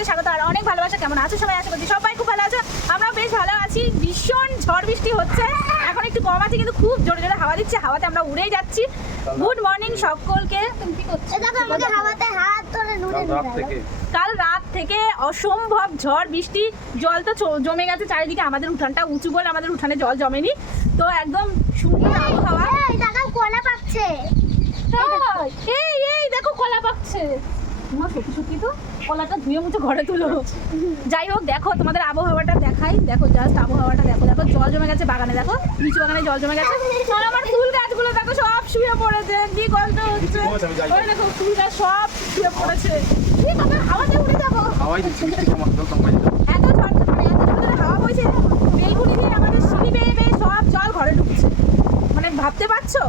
ব্লগে স্বাগত আর অনেক ভালোবাসা। কেমন আছো সবাই? আশা করছি সবাই খুব ভালো আছো। আমরাও বেশ ভালো আছি। ভীষণ ঝড় বৃষ্টি হচ্ছে, এখন একটু কম আছে কিন্তু খুব জোরে জোরে হাওয়া দিচ্ছে, হাওয়াতে আমরা উড়েই যাচ্ছি। গুড মর্নিং সকলকে। তুমি কি করছো? হাওয়াতে হাত ধরে কাল রাত থেকে অসম্ভব ঝড় বৃষ্টি, জল তো জমে গেছে চারিদিকে। আমাদের উঠানটা উঁচু বলে আমাদের উঠানে জল জমেনি, তো একদম সুন্দর আবহাওয়া। কলা পাচ্ছে, এই এই দেখো কলা পাকছে। তোমার সত্যি সত্যি তো কলাটা ধুয়ে মুছে ঘরে তুলো। যাই হোক, দেখো তোমাদের আবহাওয়াটা দেখাই। দেখো জাস্ট আবহাওয়াটা দেখো। দেখো জল জমে গেছে বাগানে, দেখো নিচু বাগানে জল জমে গেছে। আর আমার ফুল গাছগুলো দেখো সব শুয়ে পড়েছে, কি কষ্ট হচ্ছে। ওই দেখো ফুল গাছ সব শুয়ে পড়েছে। ঠিক আছে, হাওয়াতে উড়ে যাবো। এত ঝড় মানে এত জোরে হাওয়া বইছে, বেলকুনি দিয়ে আমাদের সিঁড়ি বেয়ে বেয়ে সব জল ঘরে ঢুকছে। মানে ভাবতে পারছো?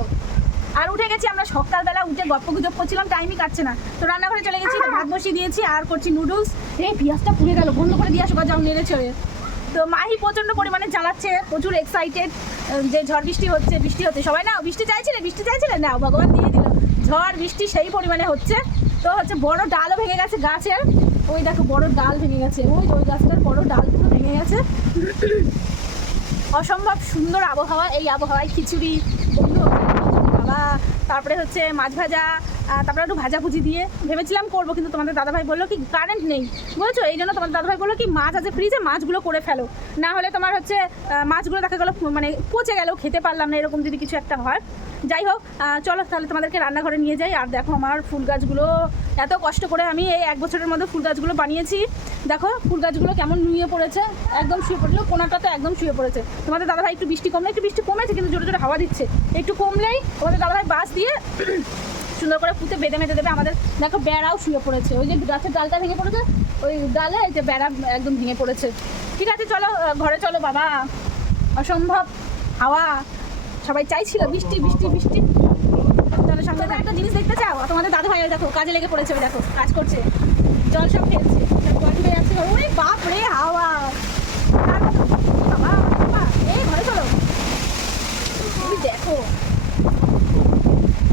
আর উঠে গেছি আমরা সকালবেলা, উঠে গপ্প গুজব করছিলাম, টাইমই কাটছে না। তো রান্নাঘরে চলে গেছি, ভাত বসিয়ে দিয়েছি আর করছি নুডলস। এই পেঁয়াজটা পুড়ে গেল, বন্ধ করে দিয়ে আসো, যাও নেড়ে চড়ে। তো মাহি প্রচণ্ড পরিমাণে জ্বালাচ্ছে, প্রচুর এক্সাইটেড যে ঝড় বৃষ্টি হচ্ছে বৃষ্টি হচ্ছে। সবাই না বৃষ্টি চাইছিলে না, ভগবান দিয়ে দিল। ঝড় বৃষ্টি সেই পরিমাণে হচ্ছে। তো হচ্ছে বড় ডালও ভেঙে গেছে গাছের। ওই দেখো বড় ডাল ভেঙে গেছে, ওই গাছটার বড় ডাল পুরো ভেঙে গেছে। অসম্ভব সুন্দর আবহাওয়া। এই আবহাওয়ায় খিচুড়ি, বন্ধু বাবা, তারপরে হচ্ছে মাছ ভাজা, তারপরে একটু ভাজাভুজি দিয়ে ভেবেছিলাম করবো, কিন্তু তোমাদের দাদাভাই বললো কি কারেন্ট নেই বুঝেছো, এই জন্য তোমাদের দাদাভাই বললো কি মাছ আছে ফ্রিজে, মাছগুলো করে ফেলো, না হলে তোমার হচ্ছে মাছগুলো দেখা গেলো মানে পচে গেলেও খেতে পারলাম না, এরকম যদি কিছু একটা হয়। যাই হোক, চলো তাহলে তোমাদেরকে রান্নাঘরে নিয়ে যাই। আর দেখো আমার ফুল গাছগুলো এত কষ্ট করে আমি এই 1 বছরের মধ্যে ফুল গাছগুলো বানিয়েছি। দেখো ফুল গাছগুলো কেমন নুয়ে পড়েছে, একদম শুয়ে পড়লো, কোনাটা তো একদম শুয়ে পড়েছে। তোমাদের দাদাভাই একটু বৃষ্টি কমলে, একটু বৃষ্টি কমেছে কিন্তু জোরে জোরে হাওয়া দিচ্ছে, একটু কমলেই তোমাদের দাদাভাই বাঁশ দিয়ে সুন্দর করে পুঁতে বেঁধে মেঁধে দেবে। আমাদের দেখো বেড়াও শুয়ে পড়েছে, ওই যে গাছের ডালটা ভেঙে পড়েছে, ওই ডালে এই যে বেড়া একদম ভেঙে পড়েছে। ঠিক আছে চলো ঘরে চলো বাবা, অসম্ভব হাওয়া, সবাই চাইছিল বৃষ্টি বৃষ্টি বৃষ্টি। চলো সঙ্গে একটা জিনিস দেখতে চাও? তোমাদের দাদু ভাই দেখো কাজে লেগে পড়েছে, ওই দেখো কাজ করছে, জল সব ফেলছে, জল ফেলে যাচ্ছে। ওরে বাপ রে হাওয়া, বাবা বাবা, এই ঘরে চলো। তুমি দেখো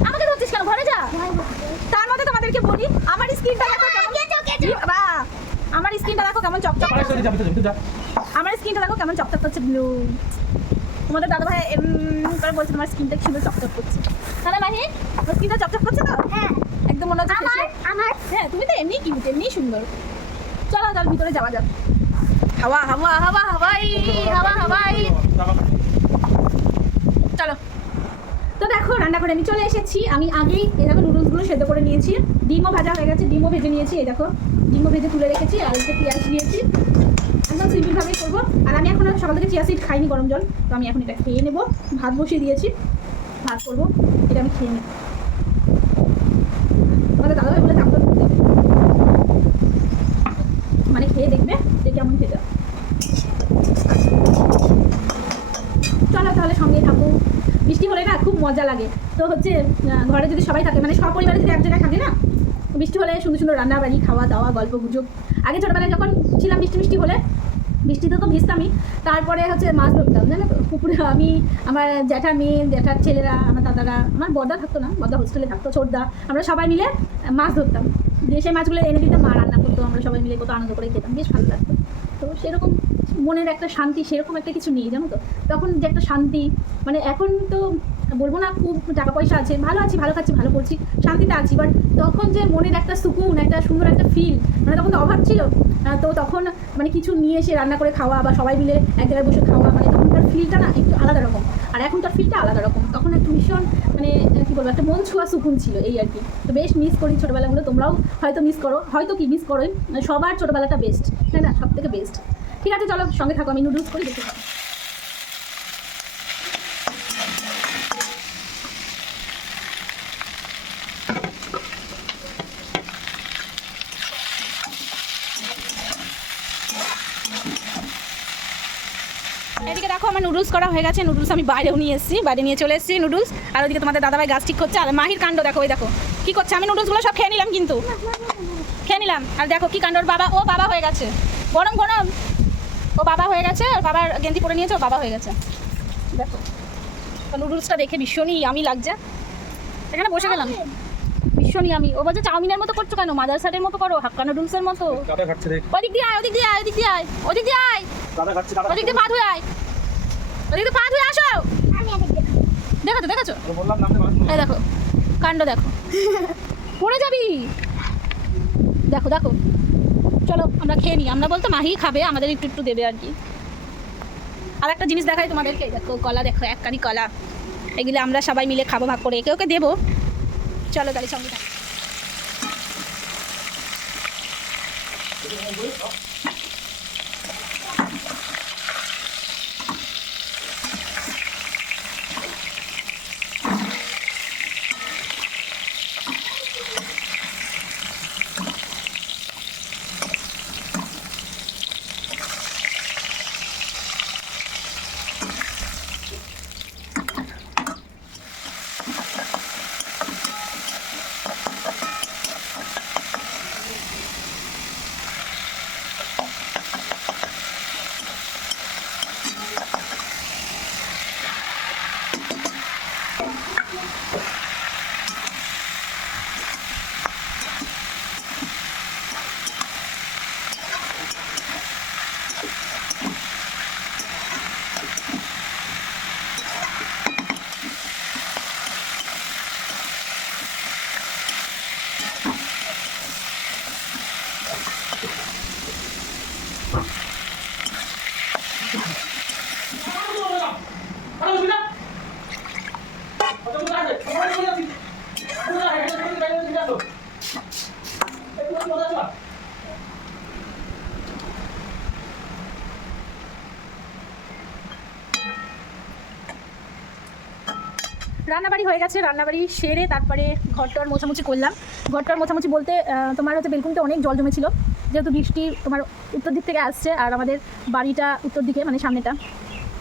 আমাকে ধরছিস কেন, ঘরে যা। তার মধ্যে তোমাদেরকে বলি আমার স্কিনটা দেখো বাবা, আমার স্কিনটা দেখো কেমন চকচক করছে, আমার স্কিনটা দেখো কেমন চকচক করছে ব্লু। তোমাদের দাদা ভাই করে বলছে তোমার স্কিনটা সুন্দর চকচক করছে, তাহলে মাহি তোমার স্কিনটা চকচক করছে তো? হ্যাঁ একদম মনে হচ্ছে আমার। হ্যাঁ তুমি তো এমনি কিউট, এমনি সুন্দর। চলো চল ভিতরে যাওয়া যাক। হাওয়া হাওয়া হাওয়া হাওয়াই হাওয়া হাওয়াই, চলো। তো দেখো রান্নাঘরে আমি চলে এসেছি। আমি আগেই এই দেখো নুডলসগুলো সেদ্ধ করে নিয়েছি, ডিমও ভাজা হয়ে গেছে, ডিমও ভেজে নিয়েছি। এই দেখো ডিমও ভেজে তুলে রেখেছি, আর একটু পেঁয়াজ নিয়েছি, একদম সিম্পলভাবেই করবো। আর আমি এখন সকাল থেকে চিয়া সিড খাইনি গরম জল, তো আমি এখন এটা খেয়ে নেবো। ভাত বসিয়ে দিয়েছি, ভাত করবো, এটা আমি খেয়ে নেব। আমাদের দাদাভাই বলে চাপ মানে খেয়ে দেখবে যে কেমন খেতে। চলো তাহলে সঙ্গে থাকো। বৃষ্টি হলে না খুব মজা লাগে। তো হচ্ছে ঘরে যদি সবাই থাকে, মানে সপরিবারে যদি এক জায়গায় থাকে না, বৃষ্টি হলে সুন্দর সুন্দর রান্নাবাড়ি, খাওয়া দাওয়া, গল্প গুজব। আগে ছোটোবেলায় যখন ছিলাম বৃষ্টি হলে, বৃষ্টিতে তো ভিজতামই, তারপরে হচ্ছে মাছ ধরতাম জানো তো পুকুরে। আমি, আমার জ্যাঠার মেয়ে, জ্যাঠার ছেলেরা, আমার দাদারা, আমার বড়দা থাকতো না, বড়দা হোস্টেলে থাকতো, ছোটদা, আমরা সবাই মিলে মাছ ধরতাম। যে সেই মাছগুলো এনে দিতাম, মা রান্না করতো, আমরা সবাই মিলে কত আনন্দ করে খেতাম, বেশ ভালো লাগতো। তো সেরকম মনের একটা শান্তি, সেরকম একটা কিছু নেই জানো তো, তখন যে একটা শান্তি, মানে এখন তো বলবো না খুব টাকা পয়সা আছে, ভালো আছি, ভালো খাচ্ছি, ভালো করছি, শান্তিতে আছি, বাট তখন যে মনের একটা সুকুন, একটা সুন্দর একটা ফিল, মানে তখন তো অভাব ছিল। তো তখন মানে কিছু নিয়ে এসে রান্না করে খাওয়া বা সবাই মিলে এক জায়গায় বসে খাওয়া, মানে তখনকার ফিলটা না একটু আলাদা রকম, আর এখনকার ফিলটা আলাদা রকম। তখন একটু ভীষণ মানে কী বলবো, একটা মন ছোঁয়া সুকুন ছিল, এই আর কি। তো বেশ মিস করি ছোটোবেলাগুলো, তোমরাও হয়তো মিস করো, হয়তো কি মিস করোই, সবার ছোটোবেলাটা বেস্ট, তাই না, সব থেকে বেস্ট। ঠিক আছে চলো সঙ্গে থাকো, আমি নুডলস করি, দেখতে থাকো। এদিকে দেখো আমার নুডলস করা হয়ে গেছে, নুডলস আমি বাইরেও নিয়ে এসেছি, বাইরে নিয়ে চলে এসেছি নুডলস। আর ওইদিকে তোমাদের দাদাভাই গাছ ঠিক করছে, আর মাহির কাণ্ড দেখো, ওই দেখো কী করছে। আমি নুডলসগুলো সব খেয়ে নিলাম, কিন্তু খেয়ে নিলাম, আর দেখো কী কাণ্ড, ওর বাবা, ও বাবা হয়ে গেছে, গরম গরম, ও বাবা হয়ে গেছে, আর বাবার গেঞ্জি পরে নিয়েছে, ও বাবা হয়ে গেছে। দেখো তো নুডলসটা দেখে ভীষণই আমি লাগছে, এখানে বসে গেলাম, ভীষণ শুনি আমি। ও বলছে চাউমিনের মতো করছো কেন, মাদার সাটের মতো করো, হাক্কা নুডলসের মতো। কাটা খাচ্ছে দেখ। ওদিক দিয়ে আয়, ওদিক দিয়ে আয়, ওদিক দিয়ে আয়, ওদিক দিয়ে আয়, কাটা খাচ্ছে কাটা। ওদিক দিয়ে পা ধুয়ে আয়, ওদিক দিয়ে পা ধুয়ে আসো। আমি এদিকে দেখেছো দেখেছো, আমি বললাম না আপনি মানুষ। এই দেখো কাণ্ড দেখো, পড়ে যাবি। দেখো দেখো, চলো আমরা খেয়ে নিই। আমরা বলতে মাহি খাবে, আমাদের একটু একটু দেবে আর কি। আর একটা জিনিস দেখাই তোমাদেরকে, দেখো কলা, দেখো এক কানি কলা, এগুলো আমরা সবাই মিলে খাবো ভাগ করে, একে ওকে দেবো। চলো তাহলে সঙ্গে থাকো। রান্নাবাড়ি হয়ে গেছে, রান্নাবাড়ি সেরে তারপরে ঘরটার মোছামুছি করলাম। ঘরটার মোছামুছি বলতে তোমার হচ্ছে বেলকুনিতে অনেক জল জমেছিল, যেহেতু বৃষ্টি তোমার উত্তর দিক থেকে আসছে আর আমাদের বাড়িটা উত্তর দিকে, মানে সামনেটা,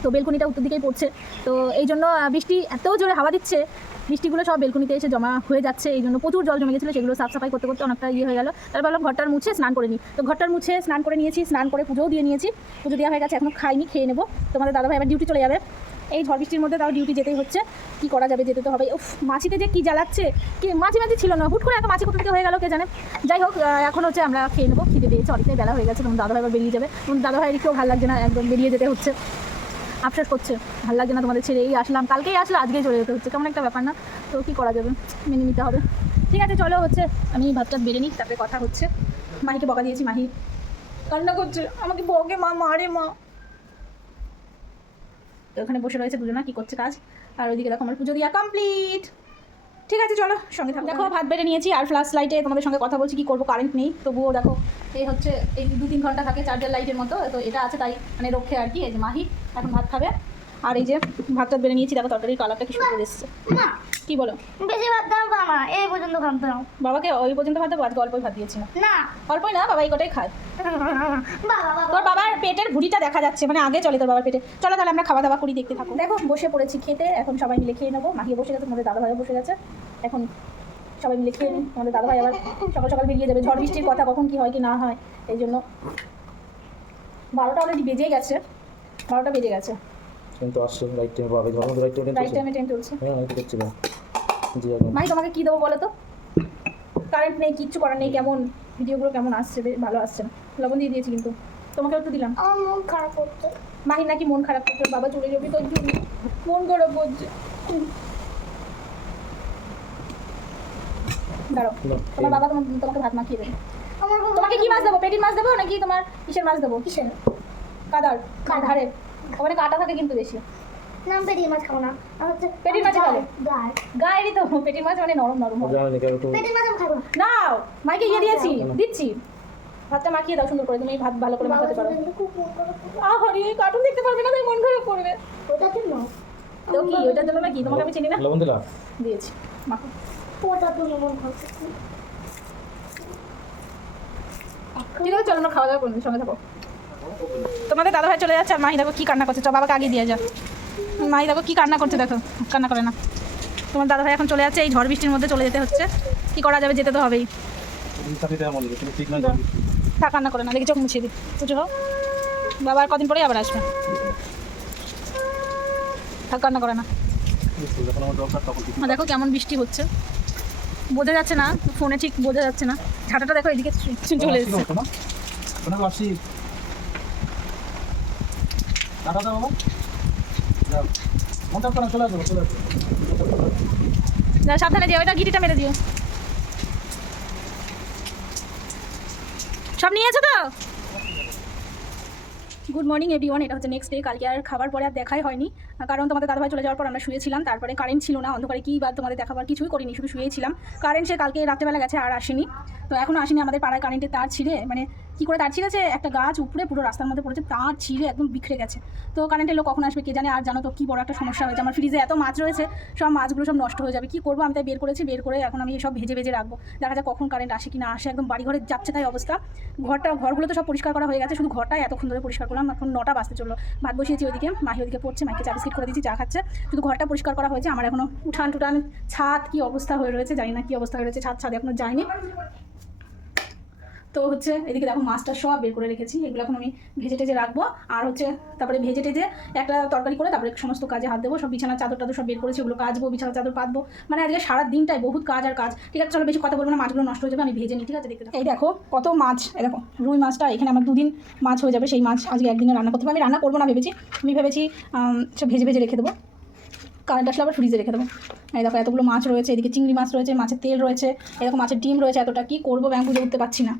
তো বেলকুনিটা উত্তর দিকেই পড়ছে। তো এই জন্য বৃষ্টি এত জোরে হাওয়া দিচ্ছে, বৃষ্টিগুলো সব বেলকুনিতে এসে জমা হয়ে যাচ্ছে, এই জন্য প্রচুর জল জমে গেছিলো। সেগুলো সাফ সাফাই করতে করতে অনেকটা ইয়ে হয়ে গেল। তারপর ভাবলাম ঘরটার মুছে স্নান করে নিই। তো ঘরটার মুছে স্নান করে নিয়েছি, স্নান করে পুজোও দিয়ে নিয়েছি। পুজো দেওয়া হয়ে গেছে, এখনও খাইনি, খেয়ে নেবো। তোমাদের দাদাভাই আবার ডিউটি চলে যাবে, এই ঝড় বৃষ্টির মধ্যে তাও ডিউটি যেতেই হচ্ছে, কি করা যাবে, যেতে তো হবে। উফ, মাছিতে যে কি জ্বালাচ্ছে, কি মাছি মাছি ছিল না, হুট করে এত মাছি কোথা থেকে হয়ে গেল কে জানে। যাই হোক, এখন হচ্ছে আমরা খেয়ে নেবো, খিদে পেয়েছে, অনেকটাই বেলা হয়ে গেছে। তোমার দাদাভাই আবার বেরিয়ে যাবে, তোমার দাদাভাইয়ের একটু ভালো লাগছে না, একদম বেরিয়ে যেতে হচ্ছে, আফসোস করছে, ভালো লাগছে না তোমাদের ছেড়ে। এই আসলাম, কালকেই আসলে আজকেই চলে যেতে হচ্ছে, কেমন একটা ব্যাপার না। তো কী করা যাবে, মেনে নিতে হবে। ঠিক আছে চলো, হচ্ছে আমি ভাতটা বেড়ে নিই, তারপরে কথা হচ্ছে। মাহিকে বকা দিয়েছি, মাহি কান্না করছে, আমাকে বকে, মা মারে মা। তো ওখানে বসে রয়েছে দুজনা, কি করছে কাজ, আর ওইদিকে দেখো আমার পুজো দিয়া কমপ্লিট। ঠিক আছে চলো সঙ্গে থাকো। দেখো ভাত বেড়ে নিয়েছি আর ফ্ল্যাশ লাইটে তোমাদের সঙ্গে কথা বলছি, কি করবো, কারেন্ট নেই, তবুও দেখো এই হচ্ছে এই 2-3 ঘন্টা থাকে চার্জার লাইটের মতো, তো এটা আছে তাই মানে রক্ষে আর কি। এই যে মাহি এখন ভাত খাবে, আর এই যে ভাতটা বেড়ে নিয়েছি, দেখো তরকারির কালারটা কি সুন্দর এসছে। মা কি বলো, বেশি ভাত দাও না, এই পর্যন্ত ভাত দাও। বাবাকে ওই পর্যন্ত ভাত দেবো, আজকে অল্পই ভাত দিয়েছি না, না অল্পই না, বাবা এই কটাই খায়। বাবা তোর বাবার পেটের ভুঁড়িটা দেখা যাচ্ছে, মানে আগে চলে তোর বাবার পেটে। চলো তাহলে আমরা খাওয়া দাওয়া করি, দেখতে থাকো। দেখো বসে পড়েছি খেতে, এখন সবাই মিলে খেয়ে নেবো। মাহিয়ে বসে গেছে, তোমাদের দাদাভাইও বসে গেছে, এখন সবাই মিলে খেয়ে নিই। তোমাদের দাদাভাই আবার সকাল সকাল বেরিয়ে যাবে, ঝড় বৃষ্টির কথা কখন কি হয় কি না হয়, এই জন্য 12টা অলরেডি বেজে গেছে, 12টা বেজে গেছে, কিন্তু আসছে রাইট টাইমে পাবে, ধরো রাইট টাইমে রাইট টাইমে ট্রেন চলছে। হ্যাঁ আমি দেখছি না জি একদম। মাহি তোমাকে কী দেবো বলো তো, কারেন্ট নেই, কিচ্ছু করার নেই, কেমন ভিডিওগুলো কেমন আসছে, ভালো আসছে না। লবণ দিয়ে দিয়েছি কিন্তু, তোমাকে একটু দিলাম। আমার মন খারাপ করছে। মাহির নাকি মন খারাপ করছে, বাবা চলে যাবি তোর জন্য মন খারাপ করছে। দাঁড়াও, তোমার বাবা তোমাকে ভাত মাখিয়ে দেবে। আমার তোমাকে কি মাছ দেবো, পেটির মাছ দেবো নাকি তোমার কিসের মাছ দেবো? কিসের? কাদার ধারে, ওখানে কাটা থাকে কিন্তু বেশি। নাম পেটির মাছ খাবো না, আর হচ্ছে পেটির মাছ খাবে? গায়। গায়েরই তো পেটির মাছ, মানে নরম নরম হবে। জানি কেন একটু পেটির মাছ আমি খাবো না। নাও মাইকে ইয়ে দিয়েছি, দিচ্ছি, ভাতটা মাখিয়ে দাও সুন্দর করে, তুমি ভাত ভালো করে মাখাতে পারো। খুব মন খারাপ করছে। আহারে কার্টুন দেখতে পারবে না, তাই মন খারাপ করবে। ওটা জন্য তো কি ওইটার জন্য নাকি, তোমাকে আমি চিনি না। লবণ দিলা? দিয়েছি, মাখো। ওটার জন্য মন খারাপ করছে। ঠিক আছে চলো আমরা খাওয়া দাওয়া করবো, সঙ্গে থাকো। তোমাদের দাদাভাই চলে যাচ্ছে, আর মাহি দেখো কি কান্না করছে, চ বাবাকে আগে দিয়ে যা। মাহি দেখো কি কান্না করছে, দেখো কান্না করে না। তোমার দাদাভাই এখন চলে যাচ্ছে, এই ঝড় বৃষ্টির মধ্যে চলে যেতে হচ্ছে, কি করা যাবে, যেতে তো হবেই। তুমি ঠিক না তা কান্না করে না, দেখি চোখ মুছিয়ে দিই, বুঝো হোক, বাবা আর কদিন পরেই আবার আসবে, থাক কান্না করে না। যখন আমার দরকার তখন ঠিক। দেখো কেমন বৃষ্টি হচ্ছে, বোঝা যাচ্ছে না, ফোনে ঠিক বোঝা যাচ্ছে না। ঝাঁটাটা দেখো এদিকে চলে এসেছে। শোনা আসছি টাটা দাও বাবা, যাও মনটা করে চলে আসবো, চলে আসবো। সাবধানে দিও, ওইটা গিটিটা মেরে দিও। সব নিয়েছো তো? Good morning everyone. এটা হচ্ছে নেক্সট ডে। কালকে আর খাবার পরে আর দেখাই হয়নি, কারণ তোমাদের দাদাভাই চলে যাওয়ার পর আমরা শুয়েছিলাম। তারপরে কারেন্ট ছিল না, অন্ধকারে কী বা তোমাদের দেখাবার কিছুই করিনি, শুধু শুয়েছিলাম। কারেন্ট সে কালকে রাত্রেবেলা গেছে, আর আসেনি। তো এখনও আসেনি। আমাদের পাড়ায় কারেন্টের তার ছিঁড়ে, মানে কী করে তার ছিঁড়েছে, একটা গাছ উপরে পুরো রাস্তার মধ্যে পড়েছে, তার ছিঁড়ে একদম বিখরে গেছে। তো কারেন্টের লোক কখন আসবে কে জানে। আর জানো তো কী বড় একটা সমস্যা হয়েছে, আমার ফ্রিজে এত মাছ রয়েছে, সব মাছগুলো সব নষ্ট হয়ে যাবে। কী করবো, আমি তাই বের করেছি, বের করে এখন আমি সব ভেজে ভেজে রাখবো। দেখা যাক কখন কারেন্ট আসে কি না আসে। একদম বাড়ি ঘরে যাচ্ছে তাই অবস্থা। ঘরগুলো তো সব পরিষ্কার করা হয়ে গেছে, শুধু ঘরটাই এতক্ষণ ধরে পরিষ্কার করলাম। এখন 9টা বাজতে চললো। ভাত বসিয়েছি ওইদিকে, মাহি ওদিকে পড়ছে, মাইকে চা বিস্কিট করে দিয়েছি, চা খাচ্ছে। শুধু ঘরটা পরিষ্কার করা হয়েছে। আমার এখনো উঠান টুটান ছাদ কি অবস্থা হয়ে রয়েছে জানি না, কি অবস্থা হয়ে রয়েছে, ছাদে এখনো যায়নি। তো হচ্ছে এদিকে দেখো মাছটা সব বের করে রেখেছি, এগুলো এখন আমি ভেজে টেজে রাখবো। আর হচ্ছে তারপরে ভেজে টেজে একটা তরকারি করে তারপরে সমস্ত কাজে হাত দেবো। সব বিছানার চাদর টাদর সব বের করেছি, ওগুলো কাচবো, বিছানার চাদর পাতবো। মানে আজকে সারা দিনটাই বহুত কাজ আর কাজ। ঠিক আছে চলো বেশি কথা বলবো না, মাছগুলো নষ্ট হয়ে যাবে, আমি ভেজে নিই। ঠিক আছে দেখতে থাকো। এই দেখো কত মাছ, এই দেখো রুই মাছটা এখানে আমার 2 দিন মাছ হয়ে যাবে। সেই মাছ আজকে একদিনে রান্না করতে হবে। আমি রান্না করবো না ভেবেছি, আমি ভেবেছি সব ভেজে ভেজে রেখে দেবো, কারেন্ট আসলে আবার ফ্রিজে রেখে দেবো। এই দেখো এতগুলো মাছ রয়েছে, এদিকে চিংড়ি মাছ রয়েছে, মাছের তেল রয়েছে, এরকম মাছের ডিম রয়েছে, এতটা কী করবো ব্যাংক বুঝে উঠতে পারছি না।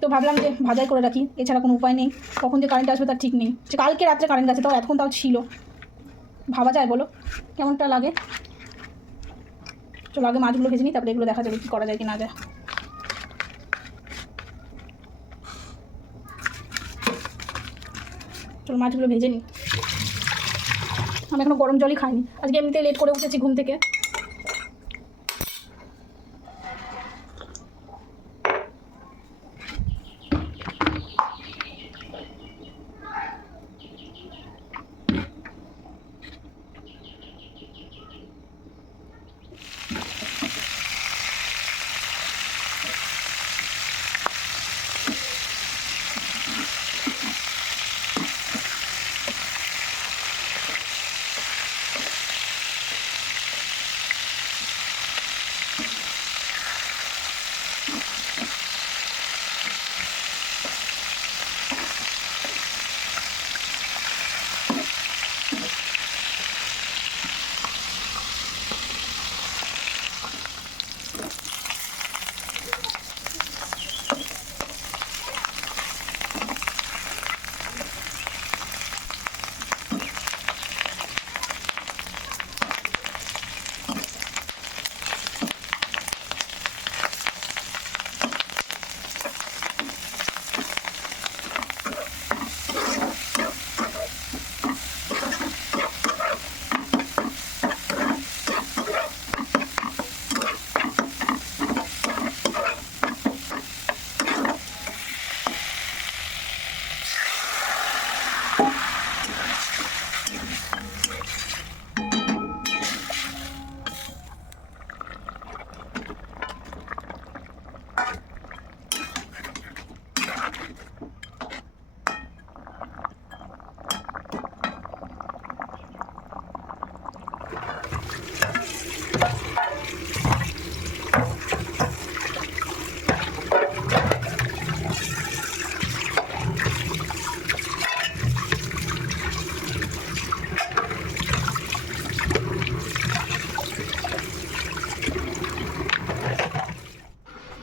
তো ভাবলাম যে ভাজাই করে রাখি, এছাড়া কোনো উপায় নেই। কখন যে কারেন্ট আসবে তার ঠিক নেই। যে কালকে রাত্রে কারেন্ট গেছে, তাও এখন তাও ছিল, ভাবা যায় বলো কেমনটা লাগে। চলো আগে মাছগুলো ভেজে নিই, তারপরে এগুলো দেখা যাবে কী করা যায় কি না যায়। চলো মাছগুলো ভেজে নিই। আমি এখনো গরম জলই খাইনি, আজকে এমনিতে লেট করে উঠেছি ঘুম থেকে।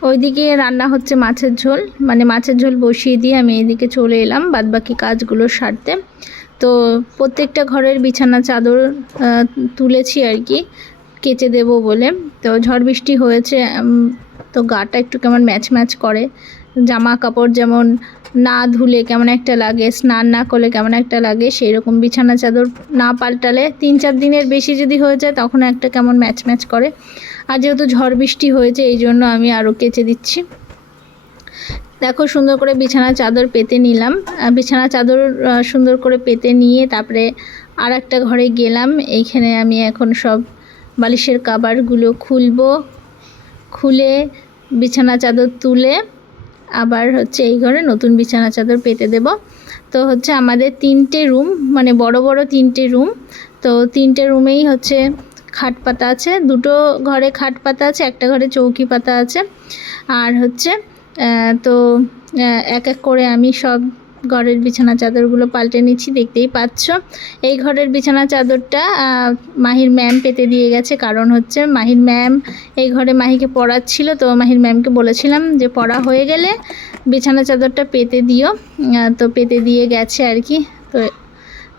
ওইদিকে রান্না হচ্ছে মাছের ঝোল, মানে মাছের ঝোল বসিয়ে দিয়ে আমি এইদিকে চলে এলাম বাদবাকি কাজগুলো সারতে। তো প্রত্যেকটা ঘরের বিছানা চাদর তুলেছি আর কি, কেচে দেব বলে। তো ঝড় বৃষ্টি হয়েছে, তো গাটা একটু কেমন ম্যাচ ম্যাচ করে। জামা কাপড় যেমন না ধুলে কেমন একটা লাগে, স্নান না করলে কেমন একটা লাগে, সেই রকম বিছানা চাদর না পাল্টালে 3-4 দিনের বেশি যদি হয়ে যায় তখন একটা কেমন ম্যাচ ম্যাচ করে। আর যেহেতু ঝড় বৃষ্টি হয়েছে এই জন্য আমি আরও কেচে দিচ্ছি। দেখো সুন্দর করে বিছানা চাদর পেতে নিলাম, বিছানা চাদর সুন্দর করে পেতে নিয়ে তারপরে আর একটা ঘরে গেলাম। এইখানে আমি এখন সব বালিশের কভারগুলো খুলে বিছানা চাদর তুলে আবার হচ্ছে এই ঘরে নতুন বিছানা চাদর পেতে দেব। তো হচ্ছে আমাদের 3টে রুম, মানে বড় বড় 3টে রুম। তো 3টে রুমেই হচ্ছে খাট পাতা আছে, দুটো ঘরে খাট পাতা আছে, একটা ঘরে চৌকি পাতা আছে। আর হচ্ছে তো এক এক করে আমি সব ঘরের বিছানা চাদরগুলো পাল্টে নিচ্ছি, দেখতেই পাচ্ছ। এই ঘরের বিছানা চাদরটা মাহির ম্যাম পেতে দিয়ে গেছে, কারণ হচ্ছে মাহির ম্যাম এই ঘরে মাহিকে পড়াচ্ছিল, তো মাহির ম্যামকে বলেছিলাম যে পড়া হয়ে গেলে বিছানা চাদরটা পেতে দিও, তো পেতে দিয়ে গেছে আর কি।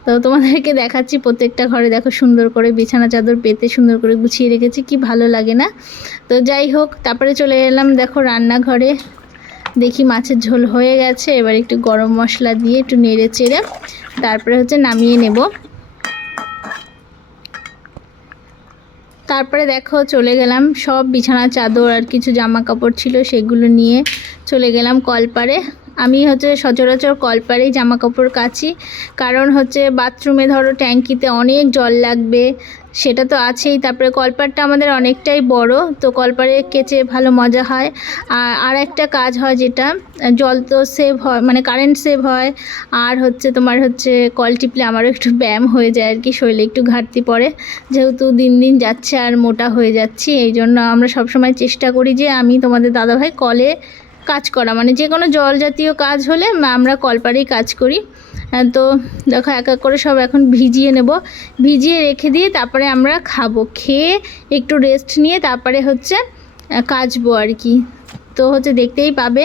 তো তোমাদেরকে দেখাচ্ছি প্রত্যেকটা ঘরে দেখো সুন্দর করে বিছানা চাদর পেতে সুন্দর করে গুছিয়ে রেখেছি, কি ভালো লাগে না। তো যাই হোক, তারপরে চলে এলাম দেখো রান্নাঘরে। দেখি মাছের ঝোল হয়ে গেছে, এবার একটু গরম মশলা দিয়ে একটু নেড়ে চেড়ে তারপরে হচ্ছে নামিয়ে নেব। তারপরে দেখো চলে গেলাম সব বিছানা চাদর আর কিছু জামা কাপড় ছিল সেগুলো নিয়ে চলে গেলাম কলপারে। আমি হচ্ছে সচরাচর কলপারেই জামা কাপড় কাচি, কারণ হচ্ছে বাথরুমে ধরো ট্যাঙ্কিতে অনেক জল লাগবে, সেটা তো আছেই। তারপরে কলপারটা আমাদের অনেকটাই বড়, তো কলপারে কেচে ভালো মজা হয়। আর একটা কাজ হয় যেটা, জল তো সেভ হয়, মানে কারেন্ট সেভ হয়। আর হচ্ছে তোমার হচ্ছে কল টিপলে আমারও একটু ব্যায়াম হয়ে যায় আর কি, শরীরে একটু ঘাটতি পড়ে, যেহেতু দিন দিন যাচ্ছে আর মোটা হয়ে যাচ্ছি। এই জন্য আমরা সবসময় চেষ্টা করি যে আমি তোমাদের দাদাভাই কলে কাজ করা, মানে যে কোনো জল জাতীয় কাজ হলে আমরা কলপারেই কাজ করি। তো দেখো এক এক করে সব এখন ভিজিয়ে নেব, ভিজিয়ে রেখে দিয়ে তারপরে আমরা খাবো, খেয়ে একটু রেস্ট নিয়ে তারপরে হচ্ছে কাচবো আর কি। তো হচ্ছে দেখতেই পাবে।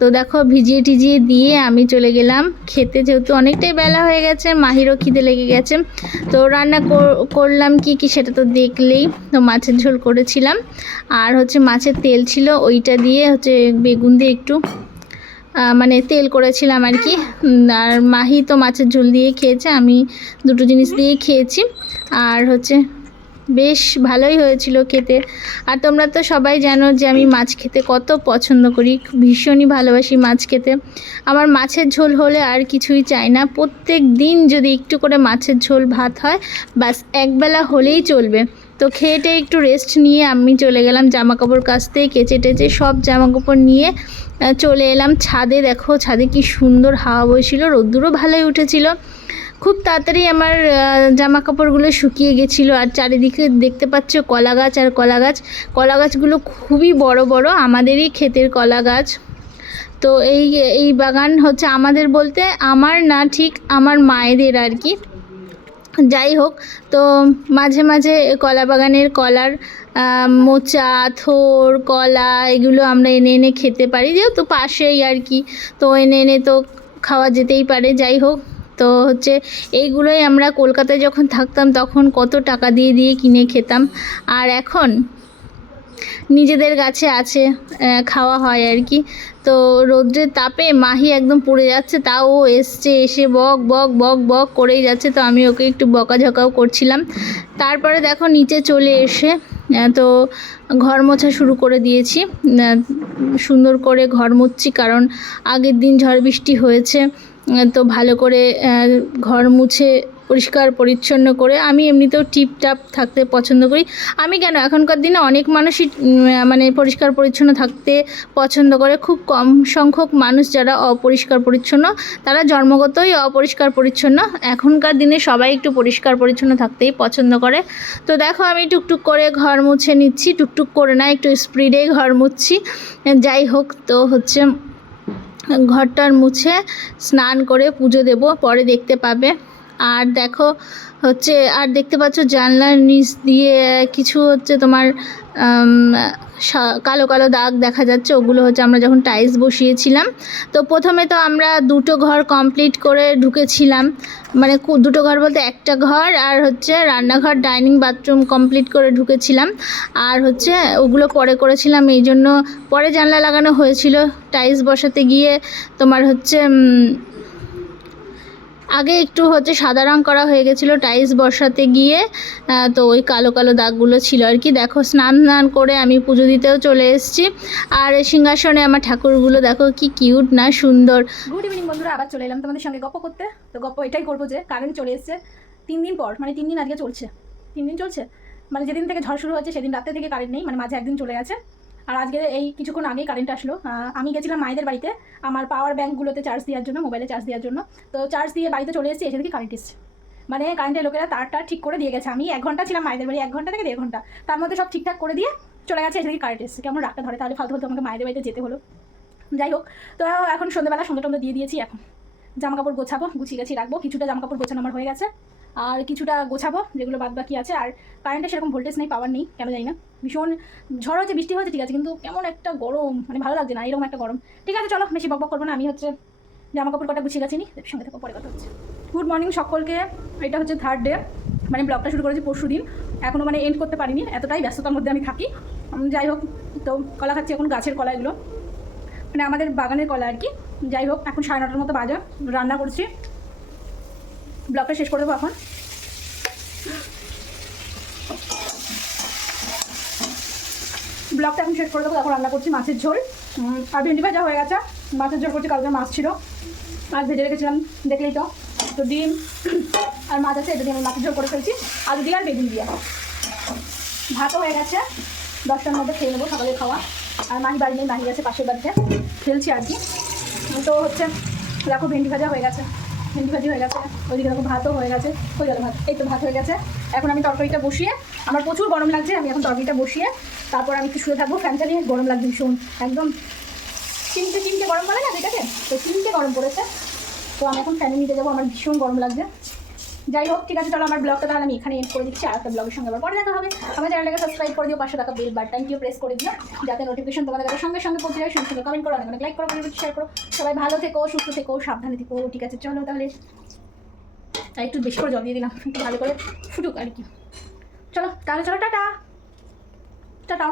তো দেখো ভিজিয়ে টিজিয়ে দিয়ে আমি চলে গেলাম খেতে, যেহেতু অনেকটাই বেলা হয়ে গেছে, মাহিরও খিদে লেগে গেছে। তো রান্না করলাম কি কি সেটা তো দেখলেই। তো মাছের ঝোল করেছিলাম, আর হচ্ছে মাছের তেল ছিল, ওইটা দিয়ে হচ্ছে বেগুন দিয়ে একটু মানে তেল করেছিলাম আর কি। আর মাহি তো মাছের ঝোল দিয়ে খেয়েছে, আমি দুটো জিনিস দিয়েই খেয়েছি। আর হচ্ছে বেশ ভালোই হয়েছিল খেতে। আর তোমরা তো সবাই জানো যে আমি মাছ খেতে কত পছন্দ করি, ভীষণই ভালোবাসি মাছ খেতে। আমার মাছের ঝোল হলে আর কিছুই চাই না, প্রত্যেক দিন যদি একটু করে মাছের ঝোল ভাত হয় বাস একবেলা হলেই চলবে। তো খেয়েটে একটু রেস্ট নিয়ে আমি চলে গেলাম জামা কাপড় কাচতে, কেচে টেচে সব জামা কাপড় নিয়ে চলে এলাম ছাদে। দেখো ছাদে কি সুন্দর হাওয়া বইছিল, রোদ্দুরও ভালোই উঠেছিল, খুব তাড়াতাড়ি আমার জামা কাপড়গুলো শুকিয়ে গেছিলো। আর চারিদিকে দেখতে পাচ্ছ কলা গাছ আর কলা গাছ, কলা গাছগুলো খুবই বড় বড়, আমাদেরই ক্ষেতের কলা গাছ। তো এই বাগান হচ্ছে আমাদের বলতে আমার না, ঠিক আমার মায়েদের আর কি। যাই হোক, তো মাঝে মাঝে কলা বাগানের কলার মোচা, থোর, কলা এগুলো আমরা এনে এনে খেতে পারি, যেহেতু পাশেই আর কি, তো এনে এনে তো খাওয়া যেতেই পারে। যাই হোক, তো হচ্ছে এইগুলোই আমরা কলকাতায় যখন থাকতাম তখন কত টাকা দিয়ে দিয়ে কিনে খেতাম, আর এখন নিজেদের গাছে আছে, খাওয়া হয় আর কি। তো রোদ্রের তাপে মাহি একদম পড়ে যাচ্ছে, তাও ও এসে বক বক বক বক করেই যাচ্ছে, তো আমি ওকে একটু বকাঝকাও করছিলাম। তারপরে দেখো নিচে চলে এসে তো ঘর মোছা শুরু করে দিয়েছি, সুন্দর করে ঘর মুছছি, কারণ আগের দিন ঝড় বৃষ্টি হয়েছে। তো ভালো করে ঘর মুছে পরিষ্কার পরিচ্ছন্ন করে, আমি এমনিতেও টিপটাপ থাকতে পছন্দ করি। আমি কেন, এখনকার দিনে অনেক মানুষই মানে পরিষ্কার পরিচ্ছন্ন থাকতে পছন্দ করে, খুব কম সংখ্যক মানুষ যারা অপরিষ্কার পরিচ্ছন্ন, তারা জন্মগতই অপরিষ্কার পরিচ্ছন্ন। এখনকার দিনে সবাই একটু পরিষ্কার পরিচ্ছন্ন থাকতেই পছন্দ করে। তো দেখো আমি টুকটুক করে ঘর মুছে নিচ্ছি, টুকটুক করে না, একটু স্পিডে ঘর মুছছি। যাই হোক, তো হচ্ছে ঘরটার মুছে স্নান করে পুজো দেব, পরে দেখতে পাবে। আর দেখো হচ্ছে, আর দেখতে পাচ্ছ জানলার নিচ দিয়ে কিছু হচ্ছে তোমার কালো কালো দাগ দেখা যাচ্ছে, ওগুলো হচ্ছে আমরা যখন টাইলস বসিয়েছিলাম। তো প্রথমে তো আমরা দুটো ঘর কমপ্লিট করে ঢুকেছিলাম, মানে দুটো ঘর বলতে একটা ঘর আর হচ্ছে রান্নাঘর, ডাইনিং, বাথরুম কমপ্লিট করে ঢুকেছিলাম। আর হচ্ছে ওগুলো পরে করেছিলাম, এই জন্য পরে জানলা লাগানো হয়েছিল। টাইলস বসাতে গিয়ে তোমার হচ্ছে আগে একটু হচ্ছে সাদা রঙ করা হয়ে গেছিলো টাইলস বসাতে গিয়ে, তো ওই কালো কালো দাগগুলো ছিল আর কি। দেখো স্নান করে আমি পুজো দিতেও চলে এসেছি, আর সিংহাসনে আমার ঠাকুরগুলো দেখো কি কিউট না সুন্দর। গুড ইভিনিং বন্ধুরা, আবার চলে এলাম তোমাদের সঙ্গে গপ্প করতে। তো গপ্প এটাই করবো যে কারেন্ট চলে এসেছে 3 দিন পর, মানে 3 দিন আজকে চলছে, 3 দিন চলছে, মানে যেদিন থেকে ঝড় শুরু হয়েছে সেদিন রাত্রে থেকে কারেন্ট নেই, মানে মাঝে একদিন চলে গেছে। আর আজকে এই কিছুক্ষণ আগেই কারেন্ট আসলো। আমি গেছিলাম মায়েদের বাড়িতে আমার পাওয়ার ব্যাঙ্কগুলোতে চার্জ দেওয়ার জন্য, মোবাইলে চার্জ দেওয়ার জন্য। তো চার্জ দিয়ে বাড়িতে চলে এসেছি, এসে দেখি কারেন্ট এসছে। মানে কারেন্টের লোকেরা তারটা ঠিক করে দিয়ে গেছে। আমি 1 ঘন্টা ছিলাম মায়েদের বাড়ি, 1 ঘন্টা থেকে 1.5 ঘন্টা, তার মধ্যে সব ঠিকঠাক করে দিয়ে চলে গেছে। এসে কারেন্ট এসেছে, কেমন রাগটা ধরে, তাহলে ফালতু ফালতু আমাকে মায়েদের বাড়িতে যেতে হলো। যাই হোক, তো এখন সন্ধ্যেবেলা সন্ধ্যা টন্ধে দিয়ে দিয়েছি। এখন জামা কাপড় গোছাবো, গুছিয়ে গেছি রাখবো। কিছুটা জামা কাপড় গোছানো আমার হয়ে গেছে, আর কিছুটা গোছাবো যেগুলো বাদ বাকি আছে। আর কারেন্টে সেরকম ভোল্টেজ নেই, পাওয়ার নেই, কেন জানি না। ভীষণ ঝড় হচ্ছে, বৃষ্টি হচ্ছে, ঠিক আছে, কিন্তু কেমন একটা গরম, মানে ভালো লাগছে না, এরকম একটা গরম। ঠিক আছে, চলো বেশি বকবক করবো না, আমি হচ্ছে জামা কাপড় কটা গুছিয়ে গেছি নি, সঙ্গে থাকো, পরে কথা হচ্ছে। গুড মর্নিং সকলকে। এটা হচ্ছে 3rd ডে, মানে ব্লগটা শুরু করেছি পরশু দিন, এখনও মানে এন্ড করতে পারিনি, এতটাই ব্যস্ততার মধ্যে আমি থাকি। যাই হোক, তো কলা খাচ্ছি এখন, গাছের কলা এগুলো, মানে আমাদের বাগানের কলা আর কি। যাই হোক, এখন 9:30 মতো বাজে, রান্না করছি, ব্লগটা শেষ করে দেবো এখন। ব্লগটা এখন শেষ করে দেবো। এখন রান্না করছি মাছের ঝোল, আর ভেন্ডি ভাজা হয়ে গেছে। মাছের ঝোল করছি, কালকে মাছ ছিল, মাছ ভেজে রেখেছিলাম, দেখলেই তো। তো ডিম আর মাছ আছে, এটা দিয়ে আমি মাছের ঝোল করে ফেলছি, আলু দিয়ে আর বেগুন দিয়ে। ভাতও হয়ে গেছে, 10টার মধ্যে খেয়ে নেবো, সকালে খাওয়া। আর মাহি বাড়ি নেই, মাহি গেছে পাশের বাড়িতে, খেলছি আর কি। তো হচ্ছে দেখো ভেন্ডি ভাজা হয়ে গেছে, ভেন্ডি ভাজি হয়ে গেছে, ওইদিকে দেখো ভাতও হয়ে গেছে। হয়ে গেল ভাত, এই তো ভাত হয়ে গেছে। এখন আমি তরকারিটা বসিয়ে, আমার প্রচুর গরম লাগছে, আমি এখন তরকারিটা বসিয়ে তারপর আমি একটু শুয়ে থাকবো, ফ্যান চালিয়ে। গরম লাগছে ভীষণ, একদম চিমকে গরম বলে না যেটাকে, তো চিমকে গরম পড়েছে। তো আমি এখন ফ্যানে নিতে যাবো, আমার ভীষণ গরম লাগছে। যাই হোক, ঠিক আছে, চলো আমার ব্লগটা তাহলে আমি এখানে এন্ড করে দিচ্ছি। আর একটা ব্লগের সঙ্গে আবার পরে দেখা হবে। আমার চ্যানেলটাকে সাবস্ক্রাইব করে দিও, পাশে থাকা বেল বাটনটিও প্রেস করে দিও, যাতে নোটিফিকেশন তোমাদের কাছে সঙ্গে সঙ্গে পৌঁছে যায়। সঙ্গে কমেন্ট করো, অনেক লাইক করো, শেয়ার করো। সবাই ভালো থেকো, সুস্থ থেকো, সাবধানে থেকো। ঠিক আছে, চলো তাহলে, একটু বেশি করে জল দিয়ে দিলাম, একটু ভালো করে ফুটুক আর কি। চলো তাহলে, চলো, টাটা টাটা।